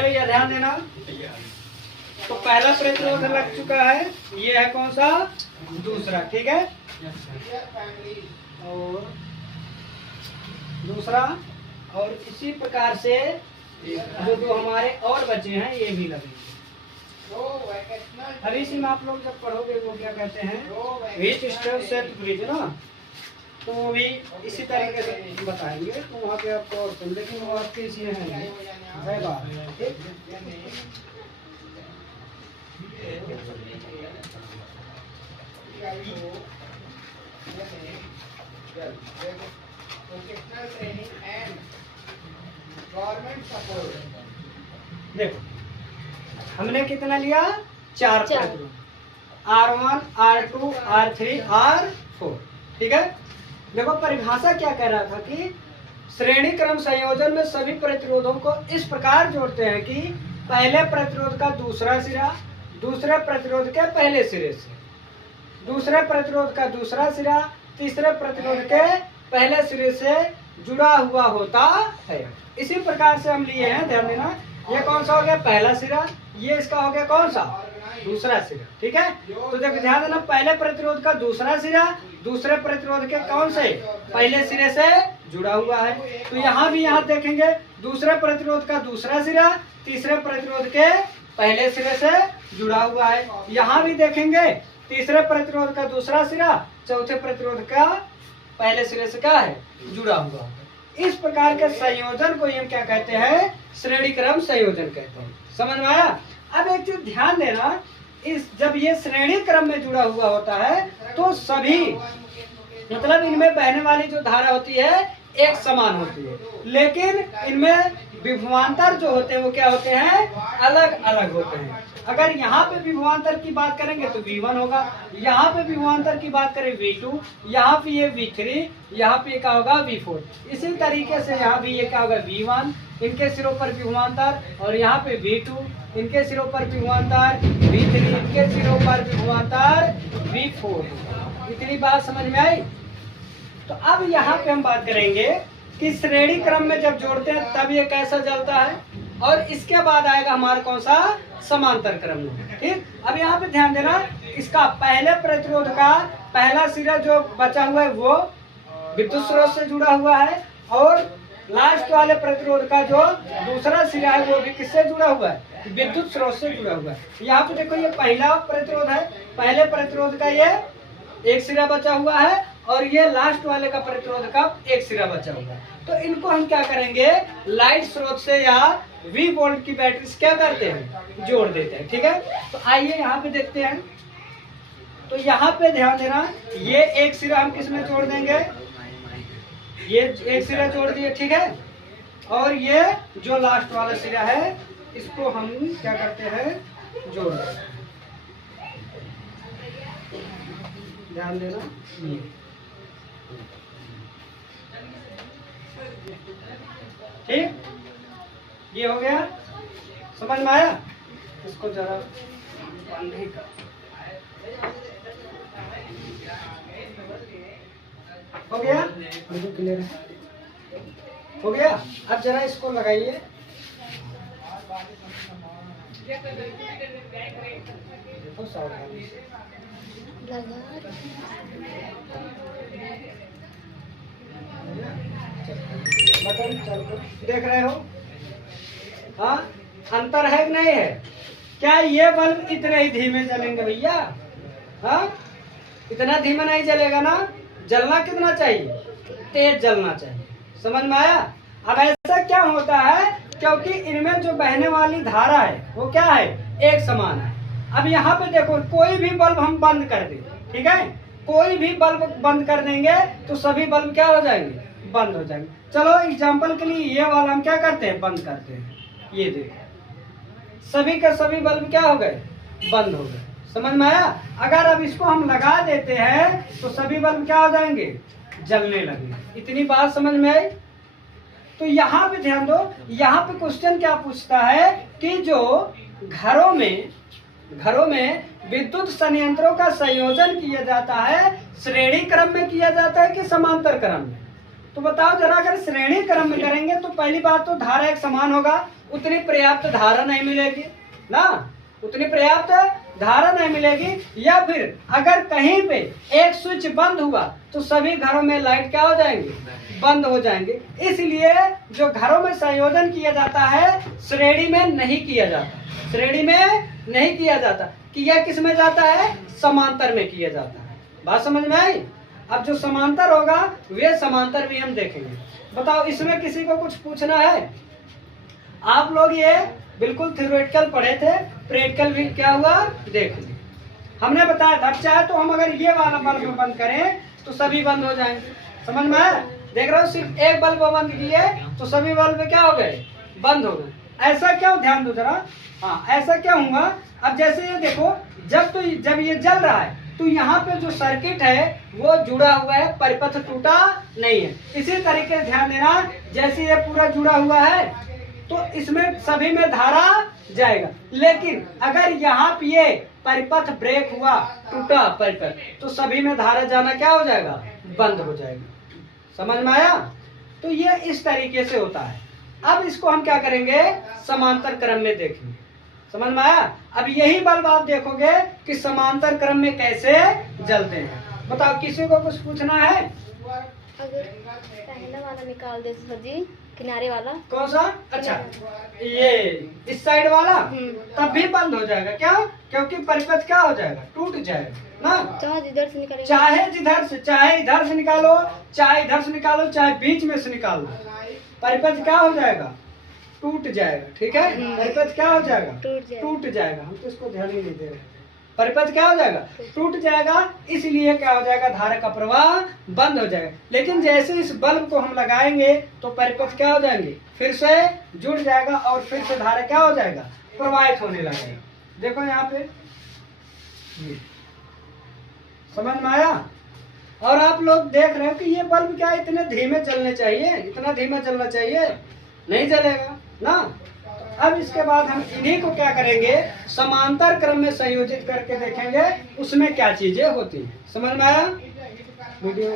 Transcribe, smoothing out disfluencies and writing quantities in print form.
भैया ध्यान देना। तो पहला प्रतिरोध लग चुका है, ये है कौन सा? दूसरा। ठीक है, और दूसरा, और इसी प्रकार से जो जो हमारे और बचे हैं ये भी लगेंगे। अब इसी में आप लोग जब पढ़ोगे वो क्या कहते हैं, हीट स्ट्रेस सेट ब्रिज ना, तो वो भी इसी तरीके से बताएंगे। तो वहाँ पे आपको और सुन, लेकिन वो आपके इसलिए है बात। देखो हमने कितना लिया? 4 प्रतिरोध, R1, R2, R3, R4। ठीक है, देखो परिभाषा क्या कह रहा था कि श्रेणी क्रम संयोजन में सभी प्रतिरोधों को इस प्रकार जोड़ते हैं कि पहले प्रतिरोध का दूसरा सिरा दूसरे प्रतिरोध के पहले सिरे से, दूसरे प्रतिरोध का दूसरा सिरा तीसरे प्रतिरोध के पहले सिरे से जुड़ा हुआ होता है। इसी प्रकार से हम लिए हैं, ध्यान देना। ये कौन सा हो गया? पहला सिरा। ये इसका हो गया कौन सा? दूसरा सिरा। ठीक है, तो जब ध्यान देना, पहले प्रतिरोध का दूसरा सिरा दूसरे प्रतिरोध के कौन से? पहले सिरे से जुड़ा हुआ है। तो यहाँ भी यहाँ देखेंगे, दूसरे प्रतिरोध का दूसरा सिरा तीसरे प्रतिरोध के पहले सिरे से जुड़ा हुआ है। यहाँ भी देखेंगे, तीसरे प्रतिरोध का दूसरा सिरा चौथे प्रतिरोध का पहले सिरे से क्या है? जुड़ा हुआ है। इस प्रकार के संयोजन को हम क्या कहते हैं? श्रेणी क्रम संयोजन कहते हैं। समझ में आया? अब एक चीज ध्यान देना, इस जब ये श्रेणी क्रम में जुड़ा हुआ होता है तो सभी मतलब इनमें बहने वाली जो धारा होती है एक समान होती है, लेकिन इनमें विभवांतर जो होते हैं वो क्या होते हैं? अलग अलग होते हैं। अगर यहाँ पे विभवांतर की बात करेंगे तो V1 होगा, यहाँ पे विभवांतर की बात करें V2, यहाँ पे ये V3, यहाँ पे क्या होगा? V4। इसी तरीके से यहाँ भी ये क्या होगा? V1, इनके सिरों पर विभवांतर, और यहाँ पे V2, इनके सिरों पर विभवांतर V3, इनके सिरों पर विभवांतर V4। इतनी बात समझ में आई? तो अब यहाँ पे हम बात करेंगे कि श्रेणी क्रम में जब जोड़ते हैं तब ये कैसा जलता है, और इसके बाद आएगा हमारा कौन सा? समांतर क्रम में। ठीक, अब यहाँ पे ध्यान देना, इसका पहले प्रतिरोध का पहला सिरा जो बचा हुआ है वो विद्युत स्रोत से जुड़ा हुआ है, और लास्ट वाले प्रतिरोध का जो दूसरा सिरा है वो भी किससे जुड़ा हुआ है? विद्युत स्रोत से जुड़ा हुआ है। यहाँ पे देखो, ये पहला प्रतिरोध है, पहले प्रतिरोध का ये एक सिरा बचा हुआ है, और ये लास्ट वाले का प्रतिरोध का एक सिरा बचा हुआ है। तो इनको हम क्या करेंगे? लाइट स्रोत से या V वोल्ट की बैटरी से क्या करते हैं? जोड़ देते हैं। ठीक है, तो आइए यहाँ पे देखते हैं। तो यहाँ पे ध्यान देना, ये एक सिरा हम किस में जोड़ देंगे? ये एक सिरा जोड़ दिए। ठीक है, और ये जो लास्ट वाला सिरा है इसको हम क्या करते हैं? जोड़ देते हैं। ध्यान देना, ठीक, ये हो गया। समझ में आया? इसको जरा बंद ही कर। हो गया? बिल्कुल क्लियर है, हो गया। अब जरा इसको लगाइए। देखो सावधानी से बटन चल देख रहे हो? हाँ, अंतर है कि नहीं है? क्या ये बल्ब इतने ही धीमे जलेंगे भैया? हाँ, इतना धीमा नहीं जलेगा ना। जलना कितना चाहिए? तेज जलना चाहिए। समझ में आया? अब ऐसा क्या होता है? क्योंकि इनमें जो बहने वाली धारा है वो क्या है? एक समान है। अब यहाँ पे देखो, कोई भी बल्ब हम बंद कर दें, ठीक है, कोई भी बल्ब बंद कर देंगे तो सभी बल्ब क्या हो जाएंगे? बंद हो जाएंगे। चलो एग्जाम्पल के लिए ये वाला हम क्या करते हैं? बंद करते हैं। ये देखो, सभी के सभी बल्ब क्या हो गए? बंद हो गए। समझ में आया? अगर अब इसको हम लगा देते हैं तो सभी बल्ब क्या हो जाएंगे? जलने लगेंगे। इतनी बात समझ में आई? तो यहाँ पे ध्यान दो, यहाँ पे क्वेश्चन क्या पूछता है कि जो घरों में विद्युत संयंत्रों का संयोजन किया जाता है, श्रेणी क्रम में किया जाता है कि समांतर क्रम में? तो बताओ जरा, अगर श्रेणी क्रम में करेंगे तो पहली बात तो धारा एक समान होगा, उतनी पर्याप्त धारा नहीं मिलेगी ना, उतनी पर्याप्त धारा नहीं मिलेगी। या फिर अगर कहीं पे एक स्विच बंद हुआ तो सभी घरों में लाइट क्या हो जाएंगे, बंद हो जाएंगे। इसलिए जो घरों में संयोजन किया जाता है श्रेणी में नहीं किया जाता, श्रेणी में नहीं किया जाता। किया किस में जाता है, समांतर में किया जाता है। बात समझ में आई। अब जो समांतर होगा वे समांतर भी हम देखेंगे। बताओ इसमें किसी को कुछ पूछना है? आप लोग ये बिल्कुल थ्योरेटिकल पढ़े थे, प्रैक्टिकल भी क्या हुआ देख ली। हमने बताया था चाहे तो हम अगर ये वाला बल्ब बंद करें तो सभी बंद हो जाएंगे। समझ में आया? देख रहे हो सिर्फ एक बल्ब बंद किए तो सभी बल्ब क्या हो गए, बंद हो गए। ऐसा क्यों, ध्यान दो जरा। हाँ ऐसा क्या हुआ, अब जैसे ये देखो जब ये जल रहा है तो यहाँ पे जो सर्किट है वो जुड़ा हुआ है, परिपथ टूटा नहीं है। इसी तरीके से ध्यान देना, जैसे ये पूरा जुड़ा हुआ है तो इसमें सभी में धारा जाएगा। लेकिन अगर यहाँ पे ये परिपथ ब्रेक हुआ, टूटा परिपथ, तो सभी में धारा जाना क्या हो जाएगा, बंद हो जाएगा। समझ में आया? तो ये इस तरीके से होता है। अब इसको हम क्या करेंगे, समांतर क्रम में देखेंगे। समझ में आया? अब यही बल्ब आप देखोगे कि समांतर क्रम में कैसे जलते हैं। बताओ किसी को कुछ पूछना है? अगर पहला वाला निकाल दे सर जी, किनारे वाला कौन सा? अच्छा ये इस साइड वाला, तब भी बंद हो जाएगा। क्या? क्योंकि परिपथ क्या हो जाएगा, टूट जाएगा ना। चाहे जिधर से निकालेंगे, चाहे जिधर से, चाहे इधर से निकालो, चाहे इधर से निकालो, चाहे बीच में से निकालो, परिपथ क्या हो जाएगा, टूट जाएगा। ठीक है, परिपथ क्या हो जाएगा, टूट जाएगा। हम तो इसको ध्यान ही नहीं दे रहे। परिपथ क्या हो जाएगा, टूट जाएगा। इसलिए क्या हो जाएगा, धारा का प्रवाह बंद हो जाएगा। लेकिन जैसे इस बल्ब को हम लगाएंगे तो परिपथ क्या हो जाएंगे, फिर से जुड़ जाएगा और फिर से धारा क्या हो जाएगा, प्रवाहित होने लगेगा। देखो यहाँ पे, समझ में आया? और आप लोग देख रहे हो कि ये बल्ब क्या इतने धीमे चलने चाहिए, इतना धीमा चलना चाहिए, नहीं चलेगा ना। अब इसके बाद हम इन्हीं को क्या करेंगे, समांतर क्रम में संयोजित करके देखेंगे उसमें क्या चीजें होती हैं। समझ में आया? वीडियो